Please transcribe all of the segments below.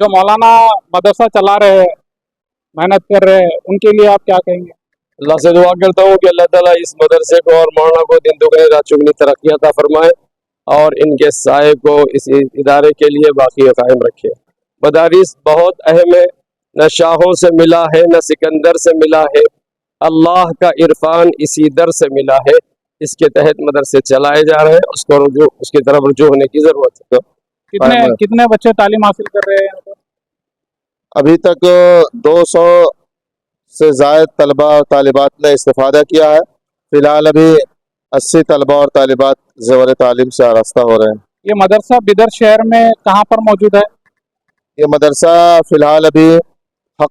जो मौलाना मदरसा चला रहे हैं, मेहनत कर रहे हैं, उनके लिए आप क्या कहेंगे? अल्लाह से दुआ करता हूँ कि अल्लाह ताला इस मदरसे को और मौलाना को दिन दुगनी रात चुगनी तरक्की अता फरमाए और इनके साए को इस इदारे के लिए बाकी कायम रखे। मदारिस बहुत अहम है, न शाहों से मिला है न सिकंदर से मिला है, अल्लाह का इरफान इसी दर से मिला है। इसके तहत मदरसे चलाए जा रहे हैं, उसकी तरफ रुजू होने की ज़रूरत है। कितने कितने बच्चे तालीम हासिल कर रहे हैं यहाँ पर? अभी तक 200 से ज़ायद तलबा और तालिबात ने इस्तिफ़ादा किया है। फ़िलहाल अभी 80 तलबा और तालिबात ज़ेवर तालीम से आरास्ता हो रहे हैं। ये मदरसा बिदर शहर में कहाँ पर मौजूद है? ये मदरसा फ़िलहाल अभी हक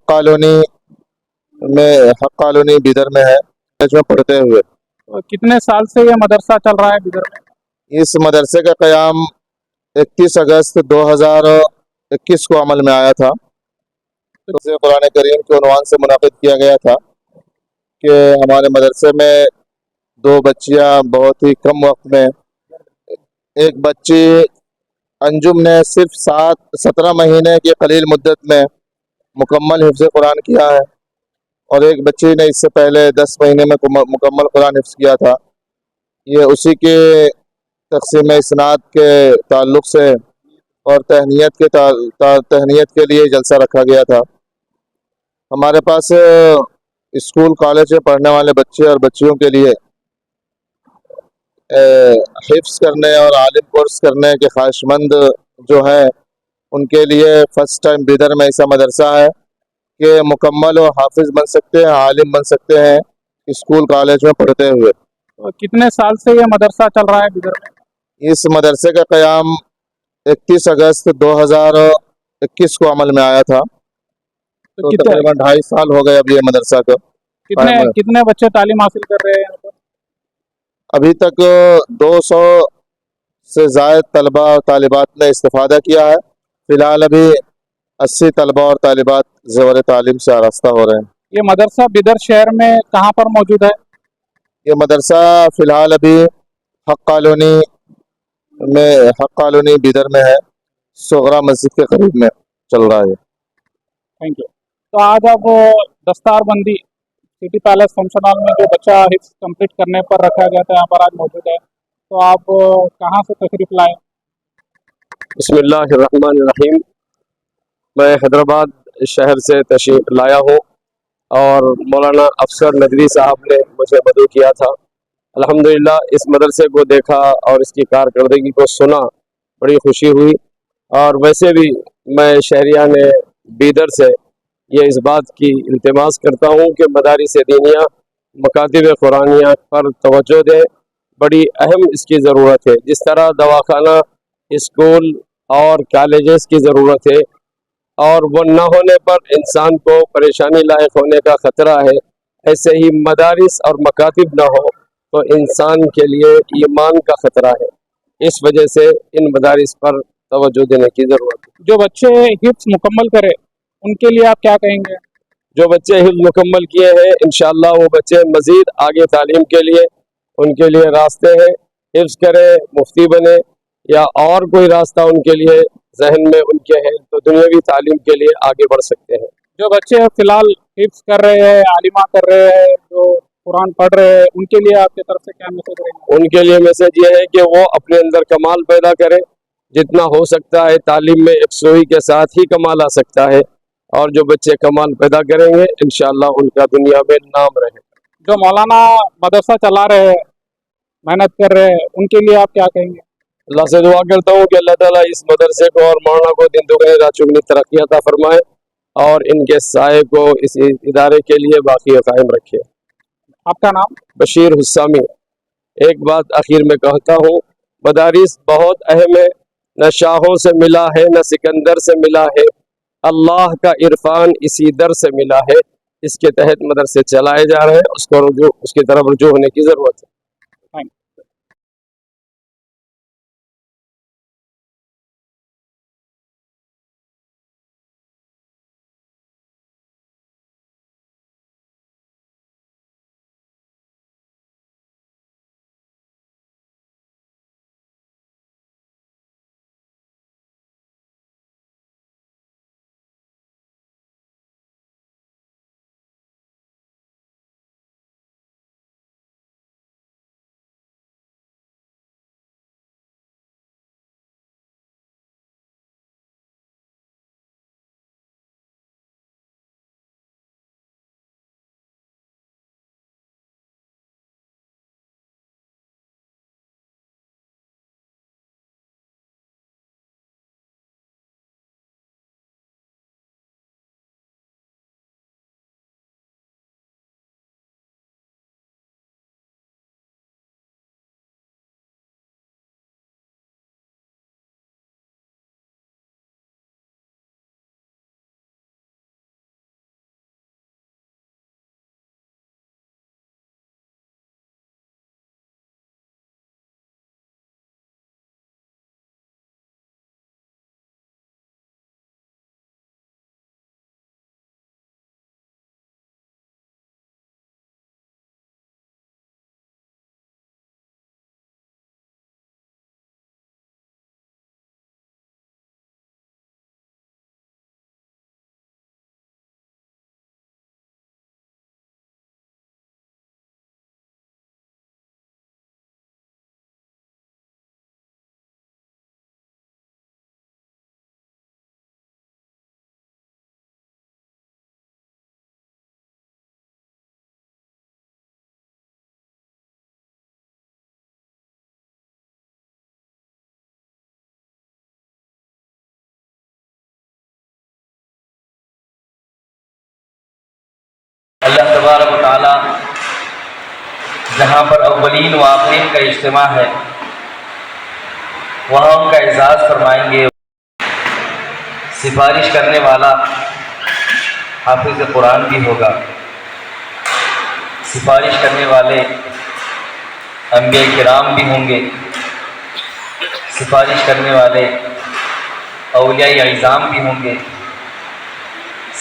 कॉलोनी बिदर में है, इसमें पढ़ते हुए। तो कितने साल से ये मदरसा चल रहा है बिदर में? इस मदरसे का क़याम 31 अगस्त 2021 को अमल में आया था। तो कुरान करीम के उन्वान से मुनाक़िद किया गया था कि हमारे मदरसे में 2 बच्चियाँ बहुत ही कम वक्त में, एक बच्ची अंजुम ने सिर्फ 17 महीने की कलील मुद्दत में मुकम्मल हिफ्ज़ कुरान किया है और एक बच्ची ने इससे पहले 10 महीने में मुकम्मल कुरान हिफ्ज़ किया था। ये उसी के तक़सीम इस्नाद के ताल्लुक़ से और तहनीत के लिए जलसा रखा गया था। हमारे पास स्कूल कॉलेज में पढ़ने वाले बच्चे और बच्चियों के लिए हिफ्ज़ करने और आलिम कोर्स करने के ख्वाहिशमंद जो हैं उनके लिए फ़र्स्ट टाइम बिदर में ऐसा मदरसा है कि मुकम्मल और हाफिज़ बन सकते हैं, आलिम बन सकते हैं स्कूल कॉलेज में पढ़ते हुए। तो कितने साल से ये मदरसा चल रहा है बिदर में? इस मदरसे का क़याम 31 अगस्त 2021 को अमल में आया था। तो तकरीबन 2.5 साल हो गए अब ये मदरसा को। कितने बच्चे तालीम हासिल कर रहे हैं यहाँ पर? अभी तक 200 से ज़ायद तलबा और तालिबात ने इस्तिफ़ादा किया है। फ़िलहाल अभी 80 तलबा और तालिबात ज़ेवर तालीम से आरास्ता हो रहे हैं। ये मदरसा बिदर शहर में कहाँ पर मौजूद है? ये मदरसा फ़िलहाल अभी हक कॉलोनी बिदर में है, सोगरा मस्जिद के करीब में चल रहा है। Thank you. तो आज आप दस्तारबंदी सिटी पैलेस फंक्शन हॉल में जो बच्चा हिफ्स कंप्लीट करने पर रखा गया था यहाँ पर आज मौजूद है, तो आप कहाँ से तशरीफ़ लाए? बिस्मिल्लाहिर्रहमानिर्रहीम। मैं हैदराबाद शहर से तशरीफ़ लाया हूँ और मौलाना अफसर नदवी साहब ने मुझे मदऊ किया था। अल्हम्दुलिल्लाह इस मदरसे को देखा और इसकी कारकर्दगी को सुना, बड़ी खुशी हुई। और वैसे भी मैं शहरियान बीदर से ये इस बात की इल्तिमास करता हूँ कि मदारिस दीनिया मकातिब कुरानिया पर तवज्जो दें, बड़ी अहम इसकी ज़रूरत है। जिस तरह दवाखाना, स्कूल और कॉलेजेस की ज़रूरत है और वो न होने पर इंसान को परेशानी लायक होने का ख़तरा है, ऐसे ही मदारिस और मकातिब न हो तो इंसान के लिए ईमान का ख़तरा है। इस वजह से इन मदारिस पर तवज्जो देने की ज़रूरत है। जो बच्चे हिफ्स मुकम्मल करें उनके लिए आप क्या कहेंगे? जो बच्चे हिफ्ज़ मुकम्मल किए हैं इंशाअल्लाह वो बच्चे मज़ीद आगे तालीम के लिए उनके लिए रास्ते हैं, हिफ्ज़ करें, मुफ्ती बने या और कोई रास्ता उनके लिए जहन में उनके हैं तो दुनियावी तालीम के लिए आगे बढ़ सकते हैं। जो बच्चे फ़िलहाल हिफ्स कर रहे हैं, आलिमा कर रहे हैं, जो कुरान पढ़ रहे हैं, उनके लिए आपकी तरफ से क्या मैसेज रहेगा? उनके लिए मैसेज ये है कि वो अपने अंदर कमाल पैदा करें, जितना हो सकता है तालीम में यकसुई के साथ ही कमाल आ सकता है और जो बच्चे कमाल पैदा करेंगे इंशाअल्लाह उनका दुनिया में नाम रहे। जो मौलाना मदरसा चला रहे हैं, मेहनत कर रहे हैं, उनके लिए आप क्या कहेंगे? अल्लाह से दुआ करता हूँ कि अल्लाह ताला इस मदरसे को और मौलाना को दिन दुगनी रात चुगनी तरक्की अता फरमाए और इनके साए को इस इदारे के लिए बाकी कायम रखे। आपका नाम? बशीर हुस्सामी। एक बात आखिर में कहता हूँ, मदारिस बहुत अहम है, न शाहों से मिला है न सिकंदर से मिला है, अल्लाह का इरफान इसी दर से मिला है। इसके तहत मदरसे चलाए जा रहे हैं, उसकी तरफ रुजू होने की ज़रूरत है। جہاں پر اولین و آخرین کا اجتماع ہے، وہاں ان کا اعزاز فرمائیں گے۔ سفارش کرنے والا حافظ قرآن بھی ہوگا، سفارش کرنے والے انبیاء کرام بھی ہوں گے، سفارش کرنے والے اولیاء اعظام بھی ہوں گے،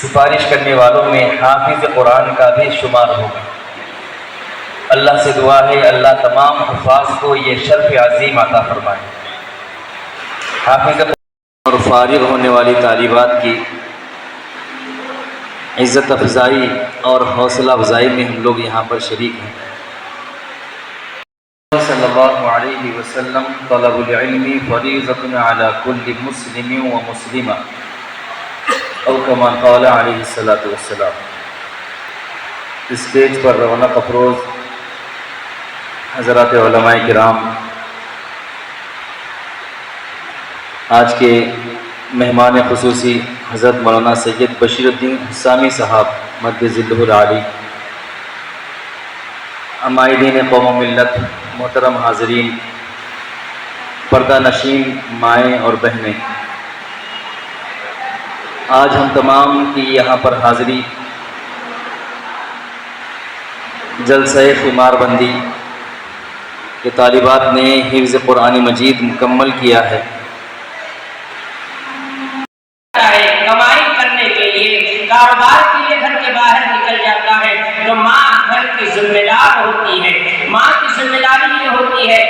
سفارش کرنے والوں میں حافظ قرآن کا بھی شمار ہوگا۔ اللہ سے دعا ہے اللہ تمام حفاظ کو یہ شرف عظیم عطا فرمائے۔ حافظ اور فارغ ہونے والی طالبات کی عزت افزائی اور حوصلہ افزائی میں ہم لوگ یہاں پر شریک ہیں۔ صلی اللہ علیہ وسلم طلب العلم فریضۃ علی کل مسلم و مسلمہ او کما قال علیہ الصلاۃ والسلام۔ اسٹیج پر رونق افروز حضرات علماء کرام، آج کے مہمان خصوصی حضرت مولانا سید بشیر الدین حسامی صاحب مد ظلہ العالی، عمائدین قوم و ملت، محترم حاضرین، پردہ نشین مائیں اور بہنیں، آج ہم تمام کی یہاں پر حاضری جلسہ خمار بندی کے طالبات نے حفظ قرآن مجید مکمل کیا ہے۔ کمائی کرنے کے لیے، کاروبار کے لیے گھر کے باہر نکل جاتا ہے تو ماں گھر کی ذمہ دار ہوتی ہے۔ ماں کی ذمہ داری یہ ہوتی ہے،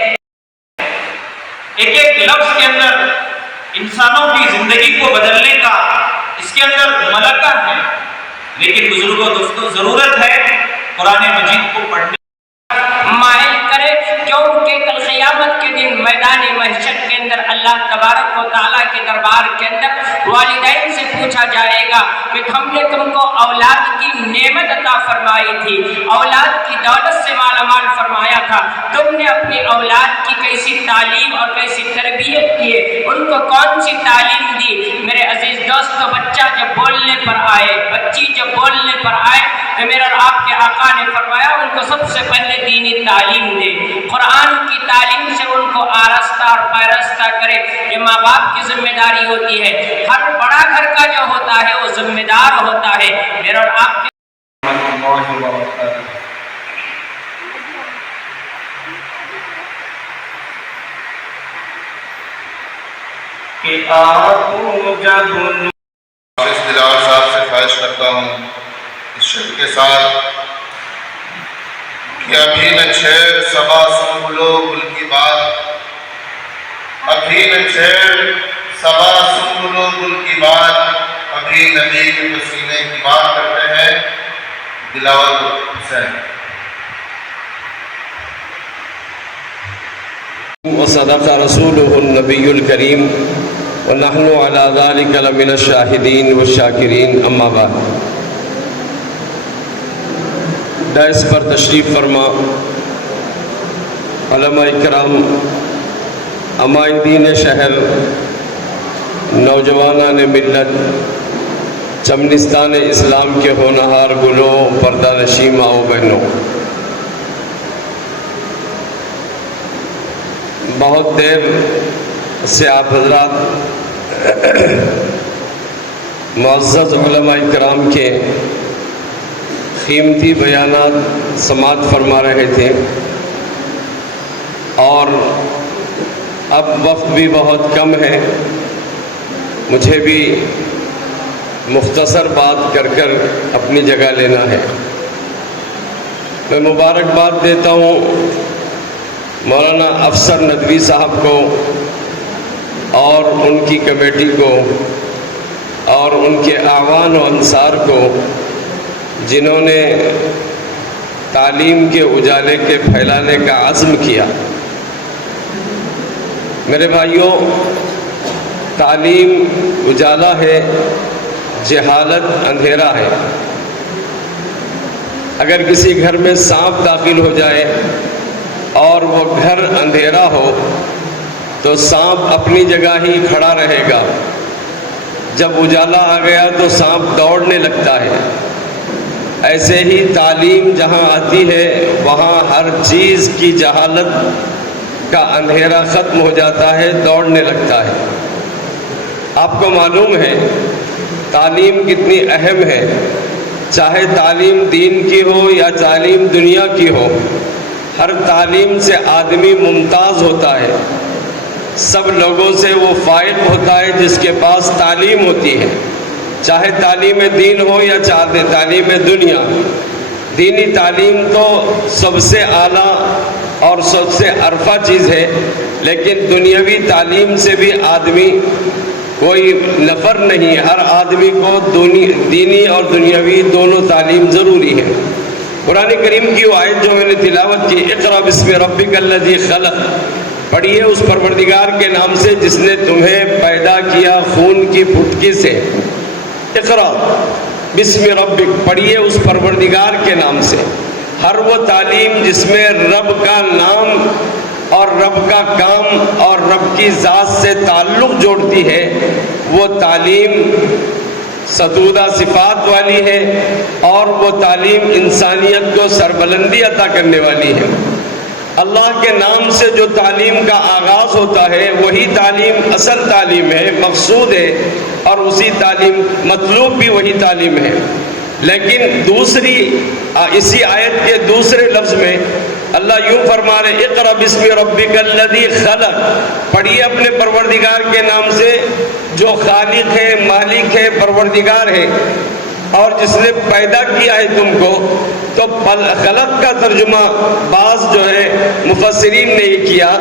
ایک ایک لفظ کے اندر انسانوں کی زندگی کو بدلنے کا اس کے اندر ملکہ ہے، لیکن بزرگوں دوستوں ضرورت ہے قرآن مجید کو پڑھنے مائل کرے، کیونکہ کل قیامت کے دن میدان محشر کے اندر اللہ تبارک و تعالیٰ کے دربار کے اندر والدین سے پوچھا جائے گا کہ ہم نے تم کو اولاد کی نعمت عطا فرمائی تھی، اولاد کی دولت سے مالا مال فرمایا تھا، تم نے اپنی اولاد کی کیسی تعلیم اور کیسی تربیت کی ہے، ان کو کون سی تعلیم دی؟ میرے عزیز دوستو، بچہ جب بولنے پر آئے، بچی جب بولنے پر آئے تو میرے اور آپ کے آقا نے فرمایا ان کو سب سے پہلے دینی تعلیم دے، قرآن کی تعلیم سے ان کو آراستہ اور پیراستہ کرے۔ یہ ماں باپ کی ذمہ داری ہوتی ہے۔ ہر بڑا گھر کا جو ہوتا ہے وہ ذمہ دار ہوتا ہے۔ میرے اور آپ کے حافظ دلال صاحب سے خواہش کرتا ہوں اس شعر کے ساتھ کہ ابھی نہ چھیڑ صبا سنبلو گل کی بات، ابھی نہ چھیڑ صبا سنبلو گل کی بات، ابھی نبی کے پسینے کی بات کرتے ہیں دلاور حسین۔ وصدق رسوله النبی الکریم ونحن على ذلك لمن الشاہدین والشاکرین، اما بعد۔ ڈائس پر تشریف فرما علماء کرام، عمائدین شہر، نوجوانان ملت، چمنستان اسلام کے ہونہار گلوں، پردہ نشین ماؤں بہنوں، بہت دیر سے آپ حضرات معزز علماء کرام کے قیمتی بیانات سماعت فرما رہے تھے، اور اب وقت بھی بہت کم ہے، مجھے بھی مختصر بات کر کر اپنی جگہ لینا ہے۔ میں مبارکباد دیتا ہوں مولانا افسر ندوی صاحب کو اور ان کی کمیٹی کو اور ان کے اعوان و انصار کو، جنہوں نے تعلیم کے اجالے کے پھیلانے کا عزم کیا۔ میرے بھائیوں، تعلیم اجالا ہے، جہالت اندھیرا ہے۔ اگر کسی گھر میں سانپ داخل ہو جائے اور وہ گھر اندھیرا ہو تو سانپ اپنی جگہ ہی کھڑا رہے گا، جب اجالا آ گیا تو سانپ دوڑنے لگتا ہے۔ ایسے ہی تعلیم جہاں آتی ہے وہاں ہر چیز کی جہالت کا اندھیرا ختم ہو جاتا ہے، دوڑنے لگتا ہے۔ آپ کو معلوم ہے تعلیم کتنی اہم ہے، چاہے تعلیم دین کی ہو یا تعلیم دنیا کی ہو، ہر تعلیم سے آدمی ممتاز ہوتا ہے۔ سب لوگوں سے وہ فائق ہوتا ہے جس کے پاس تعلیم ہوتی ہے، چاہے تعلیم دین ہو یا چاہے تعلیم دنیا۔ دینی تعلیم تو سب سے اعلیٰ اور سب سے عرفہ چیز ہے، لیکن دنیاوی تعلیم سے بھی آدمی کوئی نفر نہیں، ہر آدمی کو دینی اور دنیاوی دونوں تعلیم ضروری ہے۔ قرآن کریم کی وہ آیت جو میں نے تلاوت کی، اقرأ بسم ربک الذی خلق، پڑھیے اس پروردگار کے نام سے جس نے تمہیں پیدا کیا خون کی پھٹکی سے۔ اقرأ بسم ربک، پڑھیے اس پروردگار کے نام سے۔ ہر وہ تعلیم جس میں رب کا نام اور رب کا کام اور رب کی ذات سے تعلق جوڑتی ہے، وہ تعلیم ستودہ صفات والی ہے، اور وہ تعلیم انسانیت کو سربلندی عطا کرنے والی ہے۔ اللہ کے نام سے جو تعلیم کا آغاز ہوتا ہے وہی تعلیم اصل تعلیم ہے، مقصود ہے، اور اسی تعلیم مطلوب بھی وہی تعلیم ہے۔ لیکن اسی آیت کے دوسرے لفظ میں اللہ یوں فرما رہے، اقرأ بسم ربک الذی خلق، پڑھیے اپنے پروردگار کے نام سے جو خالق ہے، مالک ہے، پروردگار ہے، اور جس نے پیدا کیا ہے تم کو۔ تو خلق کا ترجمہ بعض جو ہے مفسرین نے یہ کیا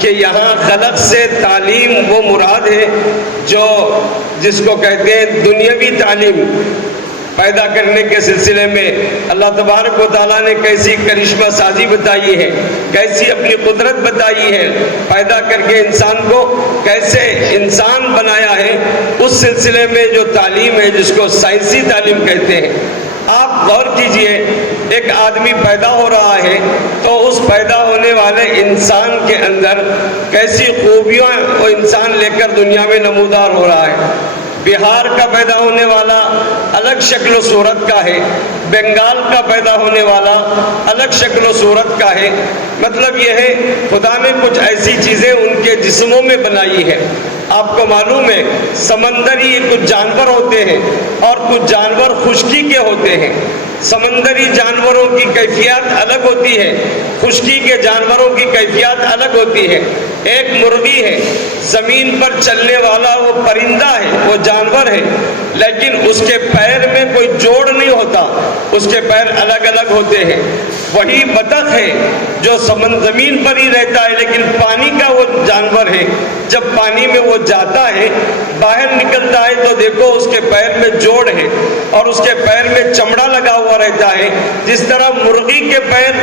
کہ یہاں خلق سے تعلیم وہ مراد ہے جس کو کہتے ہیں دنیاوی تعلیم۔ پیدا کرنے کے سلسلے میں اللہ تبارک و تعالیٰ نے کیسی کرشمہ سازی بتائی ہے، کیسی اپنی قدرت بتائی ہے، پیدا کر کے انسان کو کیسے انسان بنایا ہے، اس سلسلے میں جو تعلیم ہے جس کو سائنسی تعلیم کہتے ہیں۔ آپ غور کیجئے، ایک آدمی پیدا ہو رہا ہے تو اس پیدا ہونے والے انسان کے اندر کیسی خوبیاں وہ انسان لے کر دنیا میں نمودار ہو رہا ہے۔ بہار کا پیدا ہونے والا الگ شکل و صورت کا ہے، بنگال کا پیدا ہونے والا الگ شکل و صورت کا ہے۔ مطلب یہ ہے خدا نے کچھ ایسی چیزیں ان کے جسموں میں بنائی ہے۔ آپ کو معلوم ہے سمندری کچھ جانور ہوتے ہیں اور کچھ جانور خشکی کے ہوتے ہیں۔ سمندری جانوروں کی کیفیت الگ ہوتی ہے، خشکی کے جانوروں کی کیفیت الگ ہوتی ہے۔ ایک مرغی ہے، زمین پر چلنے والا وہ پرندہ ہے، وہ جانور ہے، لیکن اس کے پیر میں کوئی جوڑ نہیں ہوتا، اس کے پیر الگ الگ ہوتے ہیں۔ وہی بطخ ہے جو زمین پر ہی رہتا ہے لیکن پانی کا وہ جانور ہے، جب پانی میں وہ جاتا ہے باہر نکلتا ہے تو دیکھو اس کے پیر میں جوڑ ہے اور اس کے پیر میں چمڑا لگا ہوا رہتا ہے۔ جس طرح مرغی کے پیر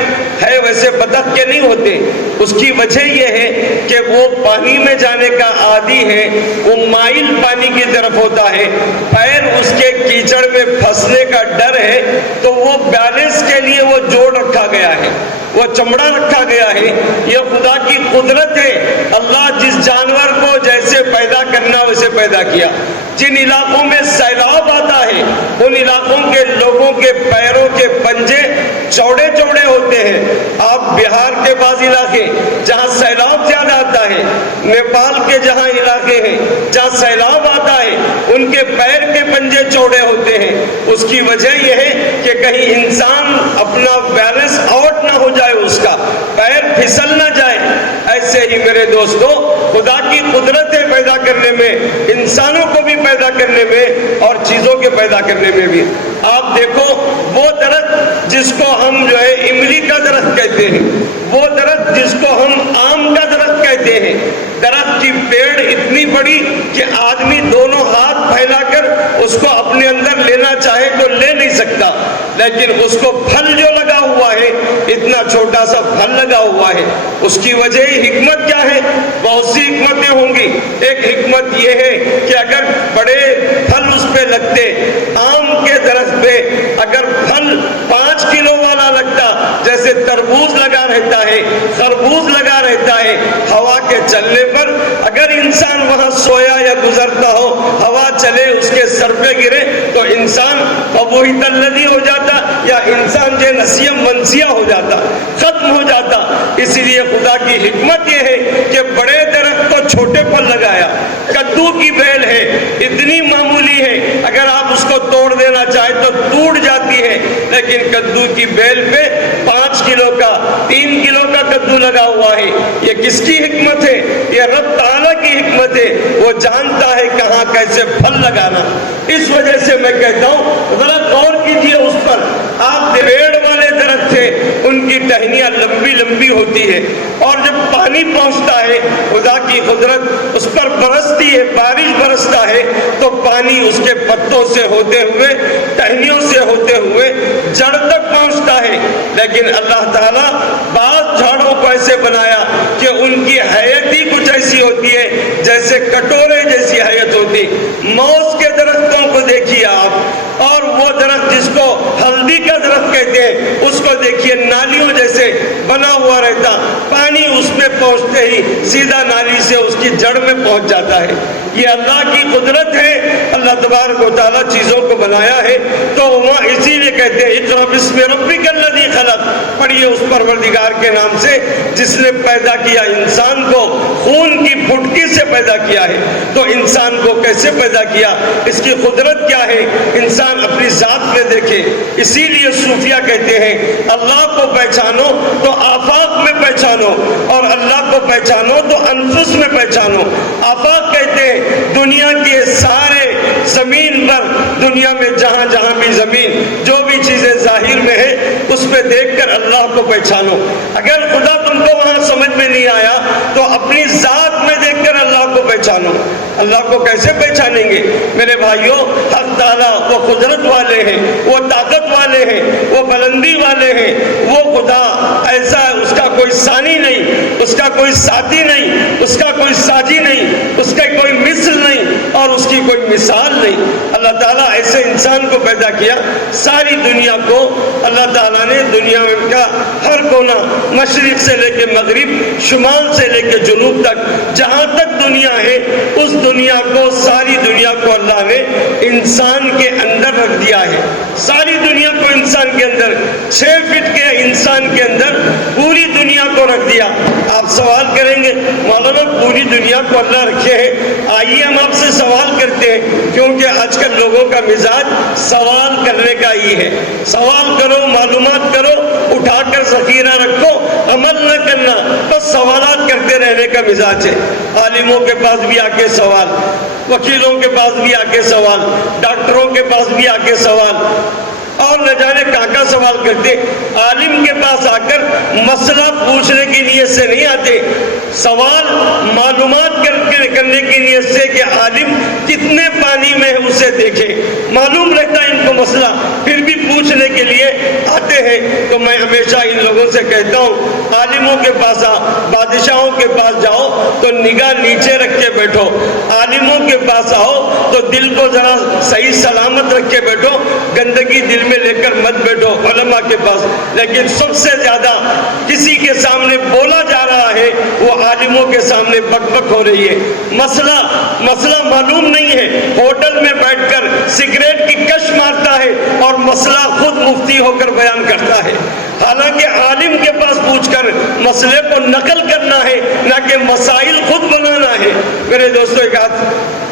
ہے ویسے بطخ کے نہیں ہوتے۔ اس کی وجہ یہ ہے کہ وہ پانی میں جانے کا عادی ہے، وہ مائل پانی کی طرف ہوتا ہے، پیر اس کے کیچڑ میں پھنسنے کا ڈر ہے، تو وہ بیلنس کے لیے وہ جوڑ رکھا گیا ہے، وہ چمڑا رکھا گیا ہے۔ یہ خدا کی قدرت ہے، اللہ جس جانور کو جیسے پیدا کرنا ویسے پیدا کیا۔ جن علاقوں میں سیلاب آتا ہے ان علاقوں کے لوگوں کے پیروں کے پنجے چوڑے چوڑے ہوتے ہیں۔ آپ بہار کے بعض علاقے جہاں سیلاب زیادہ آتا ہے، نیپال کے جہاں علاقے ہیں جہاں سیلاب آتا ہے، ان کے پیر کے پنجے چوڑے ہوتے ہیں۔ اس کی وجہ یہ ہے کہ کہیں انسان اپنا بیلنس آؤٹ نہ ہو جائے، اس کا پیر پھسل نہ جائے۔ ایسے ہی میرے دوستو خدا کی قدرت ہے پیدا کرنے میں، انسانوں کو بھی پیدا کرنے میں اور چیزوں کے پیدا کرنے میں بھی۔ آپ دیکھو وہ درخت جس کو ہم جو ہے املی کا درخت کہتے ہیں، وہ درخت جس کو ہم آم کا درخت کہتے ہیں، درخت کی پیڑ اتنی بڑی کہ آدمی دونوں ہاتھ پھیلا کر اس کو اپنے اندر لینا چاہے تو لے نہیں سکتا، لیکن اس کو پھل جو لگا ہوا ہے اتنا چھوٹا سا پھل لگا ہوا ہے۔ اس کی وجہ حکمت کیا ہے؟ بہت سی حکمتیں ہوں گی۔ ایک حکمت یہ ہے کہ اگر بڑے پھل اس پہ لگتے، آم کے درخت پہ اگر پھل 5 کلو والا لگتا جیسے تربوز तरबूज लगा रहता है, खरबूज लगा रहता है। हवा के चलने पर अगर इंसान वहां सोया या गुजरता हो, हवा चले उसके सर पे गिरे तो इंसान वही तल्लदी हो जाता या इंसान जो नसीम मनसिया हो जाता, खत्म हो जाता। इसीलिए खुदा की हिकमत यह है कि बड़े दरख्त को छोटे पर लगाया। कद्दू की बेल है, इतनी मामूली है, अगर आप उसको तोड़ देना चाहे तो टूट जाती है, लेकिन कद्दू की बेल पे 5 किलो का 3 किलो का कद्दू लगा हुआ है। ये किसकी हिकमत है? ये रब ताला की हिकमत है। वो जानता है कहाँ कैसे फल लगाना। इस वजह से मैं कहता हूँ जरा गौर कीजिए उस पर। आप पेड़ वाले दरख्त थे, उनकी टहनियाँ लंबी लंबी होती है और जब पानी पहुँचता है खुदा की कुदरत उस पर बरसती है, बारिश बरसता है तो पानी उसके पत्तों से होते हुए, टहनियों से होते हुए जड़ तक पहुँचता है। लेकिन अल्लाह ताला बाज़ झाड़ों को ऐसे बनाया कि उनकी हैयत ही कुछ ऐसी होती है जैसे कटोरे जैसी हैयत होती। मौज के दरख्तों को देखिए आप, और वो दरख्त जिसको हल्दी का दरख्त कहते हैं उसको देखिए, नालियों जैसे बना हुआ रहता, पानी उसमें पहुंचते ही सीधा नाली से उसकी जड़ में पहुंच जाता है। ये अल्लाह की कुदरत है। अल्लाह तबारक व तआला चीज़ों को बनाया है तो वहाँ इसीलिए कहते हैं इक़रा बिस्मि रब्बिकल लज़ी खलक़, पढ़िए उस परवरदिगार के नाम से जिसने पैदा किया इंसान को, खून की फुटकी से पैदा किया है। तो इंसान को कैसे पैदा किया, इसकी कुदरत क्या है, इंसान अपनी ज़ात में देखे। इसीलिए सूफिया कहते हैं अल्लाह को पहचानो तो आफाक में पहचानो, और अल्लाह को पहचानो तो अनफुस में पहचानो। आफाक कहते हैं दुनिया के सारे जमीन पर, दुनिया में जहाँ जहाँ भी जमीन जो भी चीज़ें जाहिर में है उस पर देख कर अल्लाह को पहचानो। अगर खुदा तुमको वहाँ समझ में नहीं आया तो अपनी ज़ात में देख कर अल्लाह को पहचानो। अल्लाह को कैसे पहचानेंगे मेरे भाइयों? हक ताला वो कुदरत वाले हैं, वो ताकत वाले हैं, वो बुलंदी वाले हैं। वो खुदा ऐसा है, उसका कोई सानी नहीं, उसका कोई साथी नहीं, उसका कोई साजी नहीं, उसका कोई मिसल नहीं और उसकी कोई मिसाल नहीं। अल्लाह ताला ऐसे इंसान को पैदा किया। सारी दुनिया को अल्लाह ताला ने, दुनिया में का हर कोना, मशरिक से लेके मगरिब, शुमाल से लेके जुनूब तक, जहाँ तक दुनिया है उस दुनिया को, सारी दुनिया को अल्लाह ने इंसान के अंदर रख दिया है। सारी दुनिया को इंसान के अंदर, 6 फीट के इंसान के अंदर पूरी दुनिया को रख दिया। आप सवाल करेंगे मौलाना पूरी दुनिया को अल्लाह रखे है? आइए हम आपसे सवाल करते हैं, क्योंकि आजकल लोगों का मिजाज सवाल करने का ही है। सवाल करो, मालूमात करो, उठाकर ज़ख़ीरा रखो, अमल न करना, बस सवालात करते रहने का मिजाज है। आलिमों के पास भी आके सवाल, वकीलों के पास भी आके सवाल, डॉक्टरों के पास भी आके सवाल, और न जाने कहाँ का सवाल करते। आलिम के पास आकर मसला पूछने की नीयत से नहीं आते, सवाल मालूमात करने की नीयत से कि आलिम कितने पानी में है उसे देखे। मालूम रहता है इनको मसला, फिर भी पूछने के लिए आते हैं। तो मैं हमेशा इन लोगों से कहता हूँ आलिमों के पास आओ, बादशाहों के पास जाओ तो निगाह नीचे रख के बैठो, आलिमों के पास आओ तो दिल को जरा सही सलामत रख के बैठो, गंदगी दिल में लेकर मत बैठो उलमा के पास। लेकिन सबसे ज्यादा किसी के सामने बोला जा रहा है वो आलिमों के सामने बकबक हो रही है। मसला मालूम नहीं है, होटल में बैठकर सिगरेट की कश मारता है और मसला खुद मुफ्ती होकर बयान करता है। हालांकि आलिम के पास पूछकर मसले को नकल करना है, ना कि मसाइल खुद बनाना है। मेरे दोस्तों, एक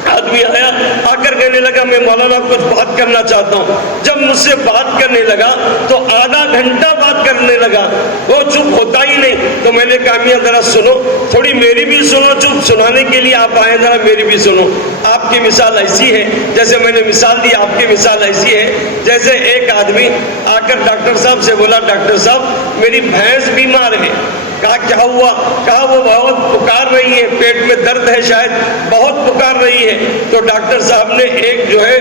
आदमी आया, आकर कहने लगा मैं मौलाना कुछ बात करना चाहता हूँ। जब मुझसे बात करने लगा तो आधा घंटा बात करने लगा, वो चुप होता ही नहीं। तो मैंने कहा मियां जरा सुनो, थोड़ी मेरी भी सुनो, चुप सुनाने के लिए आप आए, जरा मेरी भी सुनो। आपकी मिसाल ऐसी है, जैसे मैंने मिसाल दी, आपकी मिसाल ऐसी है जैसे एक आदमी आकर डॉक्टर साहब से बोला डॉक्टर साहब मेरी भैंस बीमार है। कहा क्या हुआ? कहा वो बहुत पुकार रही है, पेट में दर्द है शायद, बहुत पुकार रही है। तो डॉक्टर साहब ने एक जो है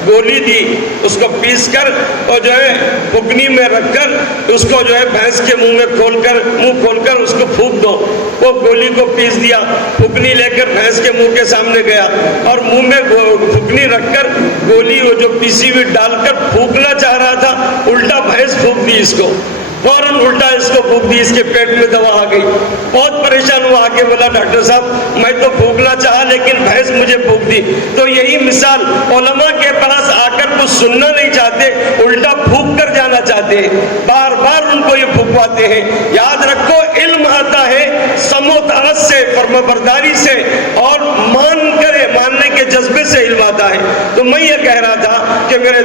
गोली दी, उसको पीस कर और जो है फुकनी में रखकर उसको जो है भैंस के मुंह खोलकर उसको फूंक दो। वो गोली को पीस दिया, फुकनी लेकर भैंस के मुंह के सामने गया और मुंह में फुकनी रखकर गोली वो जो पीसी हुई डालकर फूंकना चाह रहा था, उल्टा भैंस फूंक दी इसको। फौरन उल्टा इसको फूंक दी, इसके पेट में दवा आ गई। बहुत परेशान हुआ, आके बोला डॉक्टर साहब मैं तो फूंकना चाहा लेकिन भैंस मुझे फूंक दी। तो यही मिसाल, उलमा के पास आकर कुछ सुनना नहीं चाहते, उल्टा फूंक कर जाना चाहते हैं, बार बार उनको ये फूंकवाते हैं। याद रखो, इल्म आता है समोताअत से, फर्माबरदारी से और मानने के जज्बे से इल्म आता है। तो मैं ये कह रहा था कि मेरे